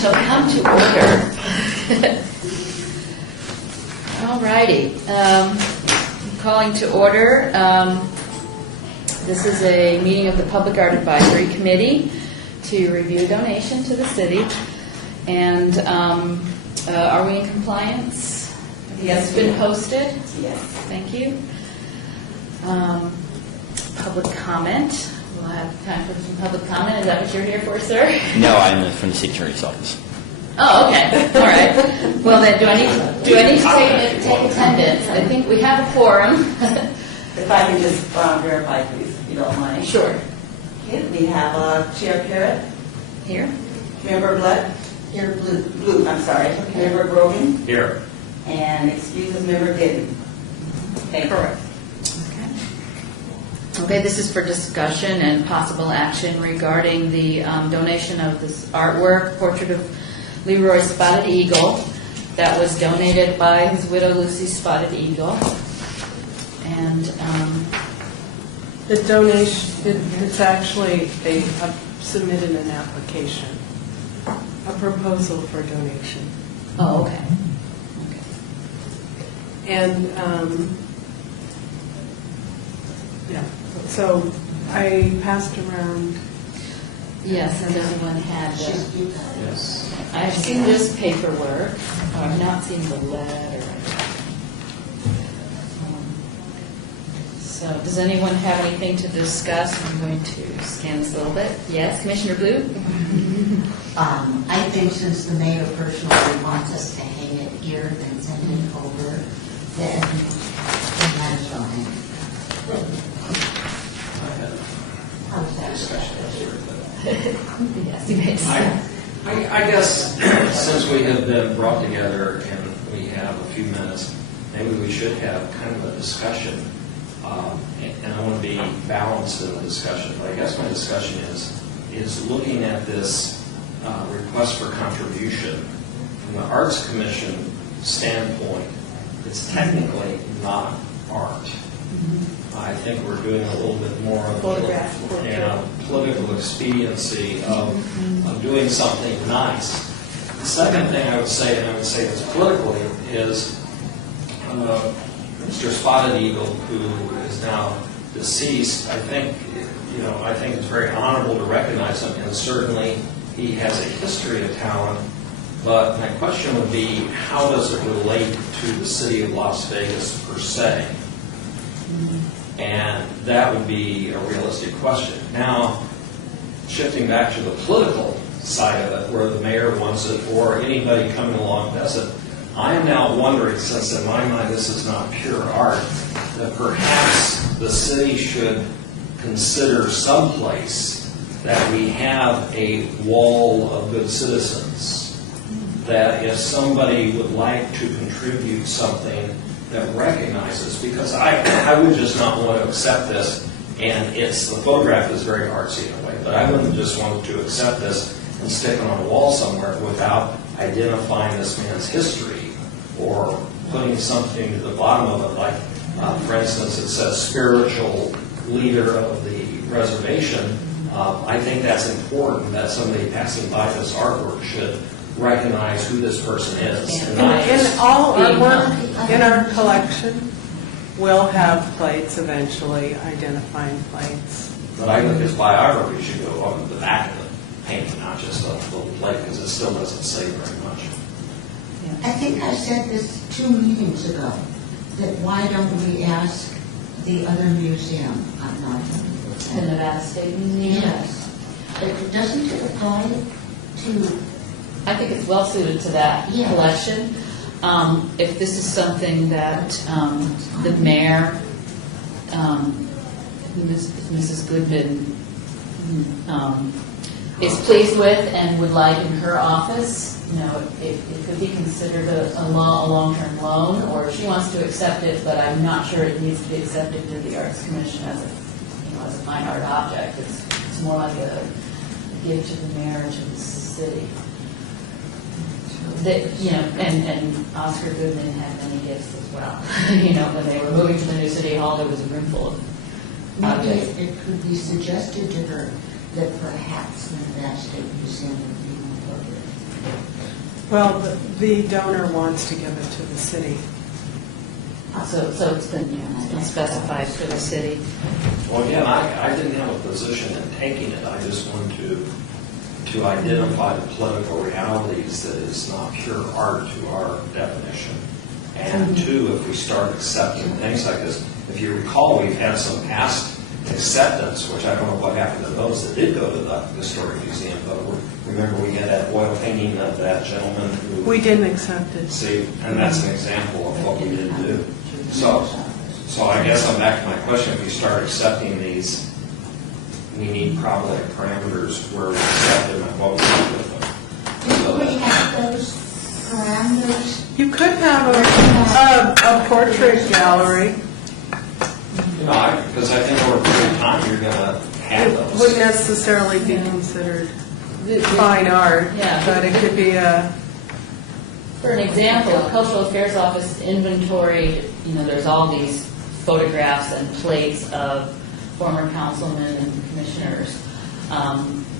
shall come to order. All righty. Calling to order. This is a meeting of the Public Art Advisory Committee to review a donation to the city. And are we in compliance? Yes, it's been posted? Yes. Thank you. Public comment. We'll have time for some public comment. Is that what you're here for, sir? No, I'm from the city attorney's office. Oh, okay. All right. Well, then, do I need to take attendance? I think we have a quorum. If I can just verify, please, if you don't mind. Sure. Okay, we have Chair Parrott, Here? Member Blood, here Blue, I'm sorry, Member Grogan, Here. and excuses Member Gidden. Thank you. Correct. Okay, this is for discussion and possible action regarding the donation of this artwork, portrait of Leroy Spotted Eagle, that was donated by his widow, Lucy Spotted Eagle. And The donation, it's actually, they have submitted an application, a proposal for donation. oh, okay. And, yeah, so I passed around, Yes, and everyone had the, Yes. I've seen this paperwork. I've not seen the letter. So, does anyone have anything to discuss? I'm going to scan this a little bit. Yes, Commissioner Blue? I think since the mayor personally wants us to hang it here and send it over, then might as well hang it. How's that? Yes, you may start. I guess since we have been brought together and we have a few minutes, maybe we should have kind of a discussion. And I want to be balanced in the discussion. But I guess my discussion is looking at this request for contribution from the Arts Commission standpoint. It's technically not art. I think we're doing a little bit more of political expediency of doing something nice. The second thing I would say, and I would say this politically, is Mr. Spotted Eagle, who is now deceased. I think it's very honorable to recognize him, and certainly he has a history of talent. But my question would be, how does it relate to the city of Las Vegas per se? And that would be a realistic question. Now, shifting back to the political side of it, where the mayor wants it or anybody coming along does it, I am now wondering, since in my mind this is not pure art, that perhaps the city should consider someplace that we have a wall of good citizens, that if somebody would like to contribute something that recognizes, because I would just not want to accept this, and the photograph is very artsy in a way, but I wouldn't just want to accept this and stick it on a wall somewhere without identifying this man's history or putting something to the bottom of it, like, for instance, it says spiritual leader of the reservation. I think that's important, that somebody passing by this artwork should recognize who this person is. And not in just all our being- work, in our collection, we'll have plates eventually, identifying plates. But I think his biography should go on the back of the painting, not just a little plate, because it still doesn't say very much. I think I said this 2 meetings ago, that why don't we ask the other museum? I'm not. The Nevada State Museum? Yes. Doesn't it apply to, I think it's well suited to that Yeah. collection. If this is something that the mayor, Mrs. Goodman, is pleased with and would like in her office, it could be considered a long-term loan, or if she wants to accept it, but I'm not sure it needs to be accepted to the Arts Commission as a fine art object. It's more like a gift to the mayor, to the city. And Oscar Goodman had many gifts as well. When they were moving to the new city hall, there was a room full of maybe objects. it could be suggested to her that perhaps the Nevada State Museum would be more appropriate. Well, the donor wants to give it to the city. So it's been specified for the city. Well, again, I didn't have a position in taking it. I just wanted to identify the political realities that is not pure art to our definition. And two, if we start accepting things like this, if you recall, we've had some past acceptance, which I don't know what happened to those that did go to the Historic Museum, but remember we had that oil painting of that gentleman who... We didn't accept it. See, and that's an example of what we didn't do. So I guess I'm back to my question, if we start accepting these, we need probably parameters where we accept them and what we do with them. So Do we have those parameters? You could have a portrait gallery. Because I think over a period of time, you're going to have It those. wouldn't necessarily be considered fine art, Yeah. but it could be a, For an example, the Cultural Affairs Office inventoried, there's all these photographs and plates of former councilmen and commissioners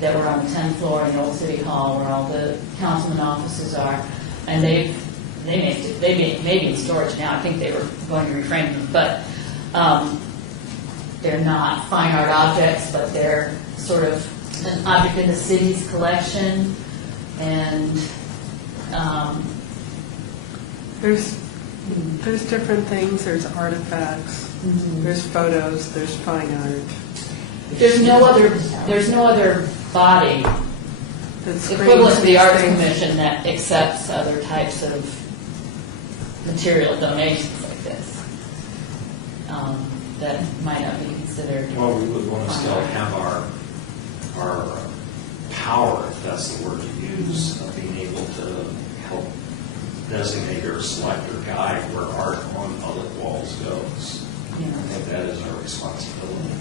that were on the 10th floor in the old city hall where all the councilman offices are. And they may be in storage now. I think they were going to reframe them, but they're not fine art objects, but they're sort of an object in the city's collection. And there's different things, there's artifacts, there's photos, there's fine art. there's no other body That's equivalent to the Arts things. Commission that accepts other types of material donations like this that might not be considered. Well, we would want to still have our power, if that's the word to use, of being able to help designate or select or guide where art on public walls goes. I think that is our responsibility.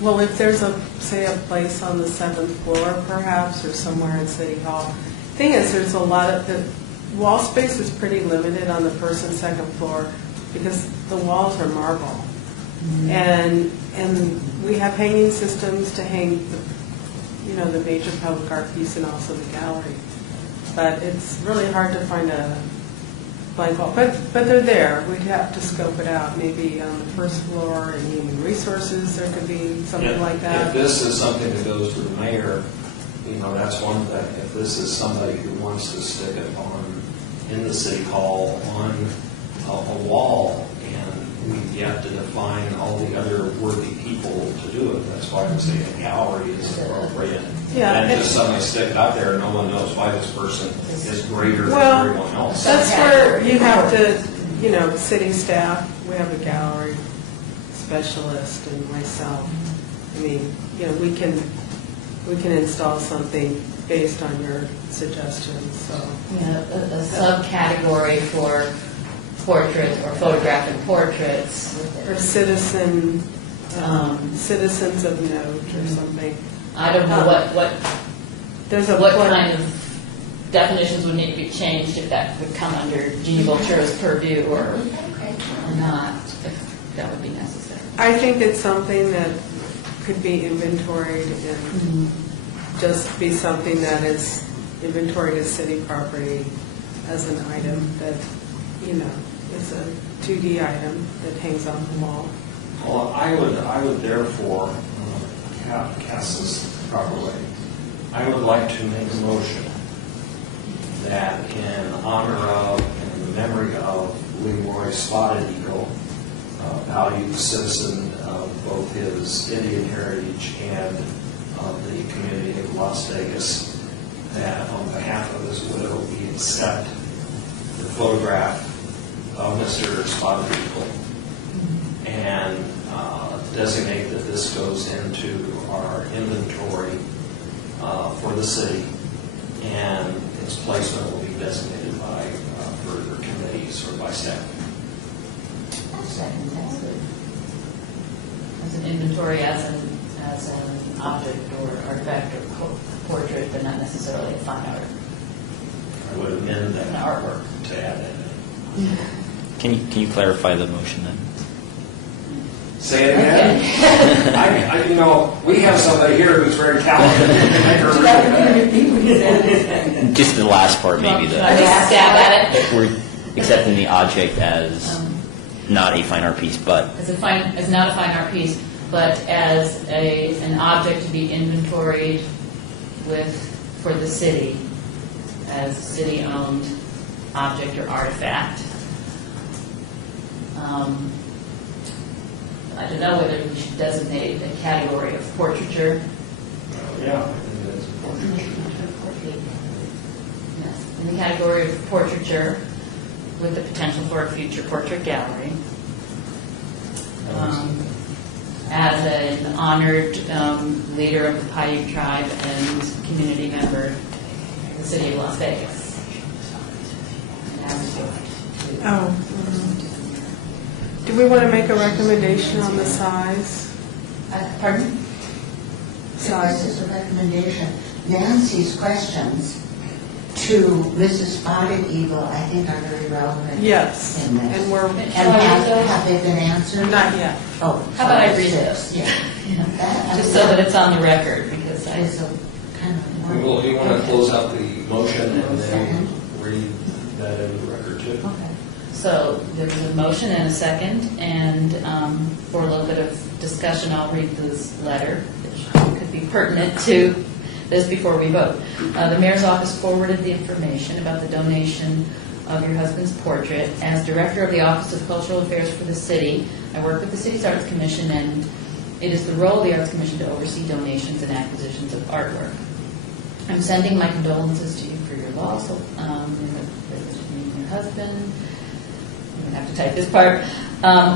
Well, if there's say a place on the 7th floor perhaps, or somewhere in City Hall. Thing is, there's a lot of, the wall space is pretty limited on the first and second floor because the walls are marble. And we have hanging systems to hang the major public art piece and also the gallery. But it's really hard to find a blank wall. But they're there. We'd have to scope it out. Maybe on the first floor in Human Resources, there could be something like If that. this is something that goes to the mayor, that's one thing. If this is somebody who wants to stick it in the city hall on a wall, and we've yet to define all the other worthy people to do it, that's why I'm saying a gallery is appropriate. Yeah, And and- just suddenly stick it out there, and no one knows why this person is greater than Well, everyone else. That's where you have to, city staff, we have a gallery specialist and myself. I mean, we can install something based on your suggestions, so. A subcategory for portraits or photographic portraits. Or citizens of note or something. I don't know what There's a kind of definitions would need to be changed if that would come under Jeannie Volturo's purview or not, if that would be necessary. I think it's something that could be inventoried and just be something that is inventoried as city property as an item that, is a 2D item that hangs on the wall. Well, I would therefore, cast this properly, I would like to make a motion that in honor of and in the memory of Leroy Spotted Eagle, valued citizen of both his Indian heritage and of the community of Las Vegas, that on behalf of his widow, we accept the photograph of Mr. Spotted Eagle and designate that this goes into our inventory for the city, and its placement will be designated by further committees or by staff. That's good. As an inventory, as an object or artifact or portrait, but not necessarily a fine art. I would amend that An artwork. to add that in. Can you clarify the motion then? Say it again. We have somebody here who's very talented. Just the last part, maybe, Should I the, just stab at it? if we're accepting the object as not a fine art piece, but As not a fine art piece, but as an object to be inventoried for the city, as city-owned object or artifact. I don't know whether we should designate a category of portraiture. Yeah. I think that's important. Yes, in the category of portraiture, with the potential for a future portrait gallery. As an honored leader of the Paiute tribe and community member of the city of Las Vegas. And as to- Oh. Do we want to make a recommendation on the size? Pardon? This Size? is a recommendation. Nancy's questions to Mrs. Spotted Eagle, I think, are very relevant. Yes, In this. and we're, And Shall I read those? have they been answered? not yet. Oh. How about I read six. this? Yeah. That- Just so that it's on the record, because I, Is a kind of. Well, you want to close out the motion and then Second. read that into the record too? okay. So there's a motion and a second, and for a little bit of discussion, I'll read this letter, which could be pertinent to this before we vote. The mayor's office forwarded the information about the donation of your husband's portrait. As director of the Office of Cultural Affairs for the city, I work with the city's Arts Commission, and it is the role of the Arts Commission to oversee donations and acquisitions of artwork. I'm sending my condolences to you for your loss of your husband. I'm going to have to type this part.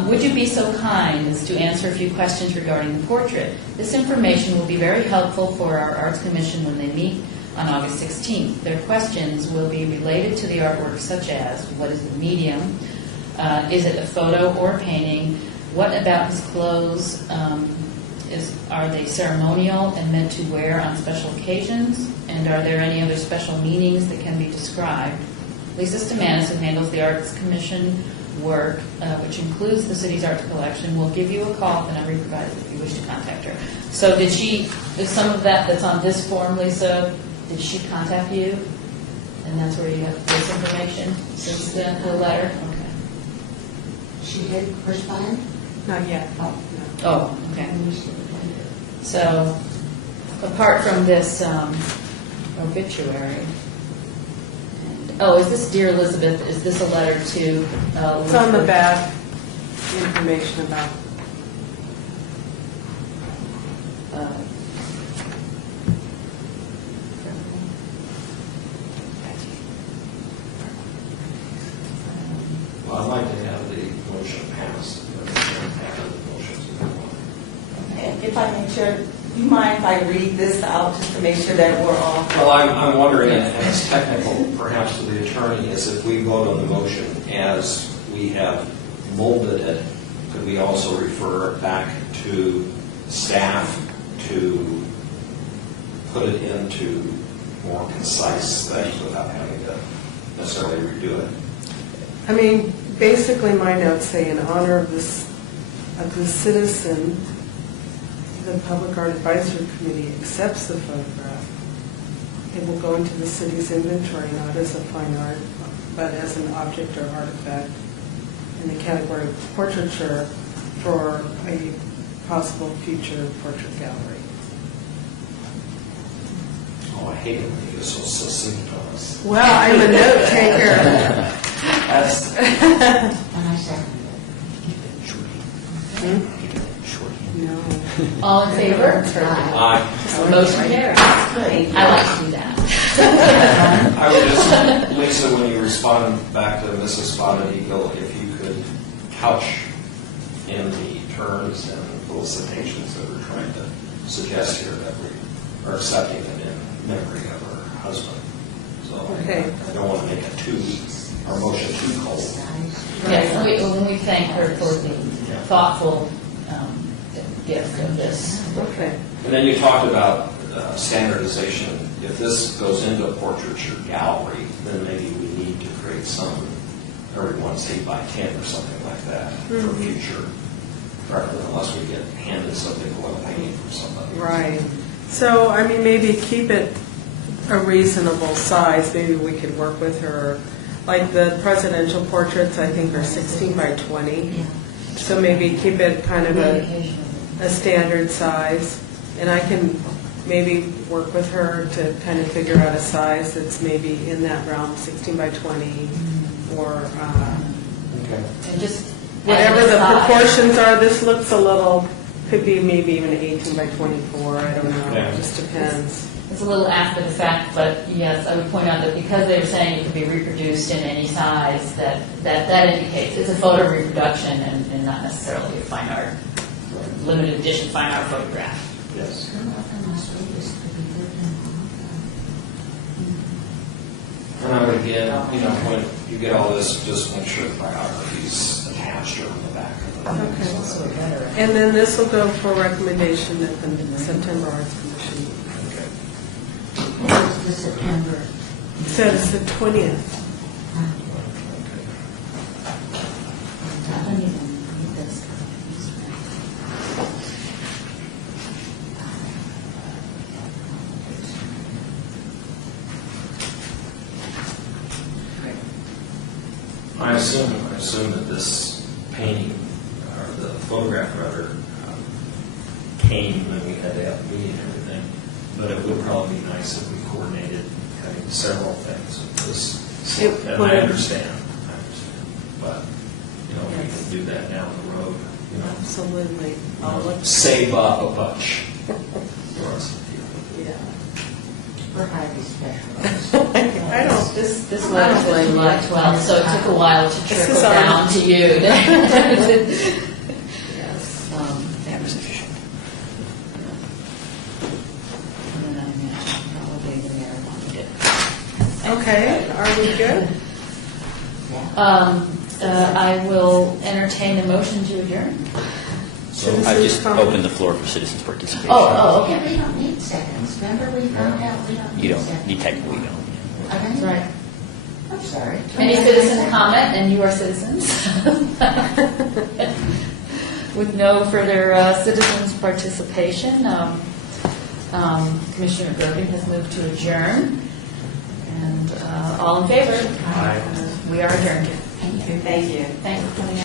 Would you be so kind as to answer a few questions regarding the portrait? This information will be very helpful for our Arts Commission when they meet on August 16th. Their questions will be related to the artwork, such as, what is the medium? Is it a photo or a painting? What about his clothes? Are they ceremonial and meant to wear on special occasions? And are there any other special meanings that can be described? Lisa Stamanis, who handles the Arts Commission work, which includes the city's art collection, will give you a call, the number you provided, if you wish to contact her. So is some of that that's on this form, Lisa, did she contact you? And that's where you have this information since then, the letter? Okay. She did respond? Not yet. Oh. No. Oh, okay. So, apart from this obituary, is this Dear Elizabeth, is this a letter to? It's on the back, information about, Well, I'd like to have the motion passed. After the motion's been won. And if I may, Chair, do you mind if I read this out just to make sure that we're all? Well, I'm wondering, and it's technical perhaps to the attorney, is if we vote on the motion as we have molded it, could we also refer back to staff to put it into more concise things without having to necessarily redo it? I mean, basically my notes say in honor of this citizen, the Public Art Advisory Committee accepts the photograph. It will go into the city's inventory, not as a fine art, but as an object or artifact in the category of portraiture for a possible future portrait gallery. Oh, I hate it when you get so succinct on us. Well, I'm a note taker. That's, And I seconded it. No. All in favor? I Motion carries. Great. I like to do that. I would just, Lisa, when you respond back to Mrs. Spotted Eagle, if you could couch in the terms and felicitations that we're trying to suggest here, that we are accepting it in memory of her husband. So Okay. I don't want to make it our motion too cold. Yes, when we thank her for the thoughtful gift of this. Okay. And then you talked about standardization. If this goes into a portraiture gallery, then maybe we need to create some, everyone's 8 by 10 or something like that for future, rather than unless we get handed something oil painting from somebody. Right. So, I mean, maybe keep it a reasonable size, maybe we could work with her. Like the presidential portraits, I think are 16 by 20. So maybe keep it kind of a standard size. And I can maybe work with her to kind of figure out a size that's maybe in that realm, 16 by 20, or Okay. And just. whatever add the size. proportions are. This looks a little, could be maybe even 18 by 24, I don't know, Yeah. it just depends. It's a little after the fact, but yes, I would point out that because they were saying it could be reproduced in any size, that indicates it's a photo reproduction and not necessarily a fine art, limited edition fine art photograph. Yes. How often Las Vegas could be lived in Hong Kong? And I would again, when you get all this, just make sure the biography's attached or on the back of the. Okay. Also better. And then this will go for recommendation at the September Arts Commission. Okay. It's the September. It says the 20th. I don't even read this. I assume that this painting, or the photograph rather, came when we had to have a meeting and everything, but it would probably be nice if we coordinated kind of several things with this. It And would. I understand, but, we can do that down the road, Absolutely. I'll look, Save up a bunch for us. yeah. We're highly specialized. I don't, This I letter don't was blame July you. 12th, so it took a while to This trickle is on- down to you. yes. That was official. And then I imagine probably the mayor wanted it. Okay, are we good? I will entertain a motion to adjourn. I just comment? opened the floor for citizens participation. Oh, Yeah, okay. we don't need seconds. Remember we found out we don't You need don't, seconds? you technically don't. Okay. That's right. I'm sorry. Any citizen comment, and you are citizens. With no further citizens' participation, Commissioner Grogan has moved to adjourn. And all in favor? Aye. We are adjourned. Thank you. Thanks for coming out.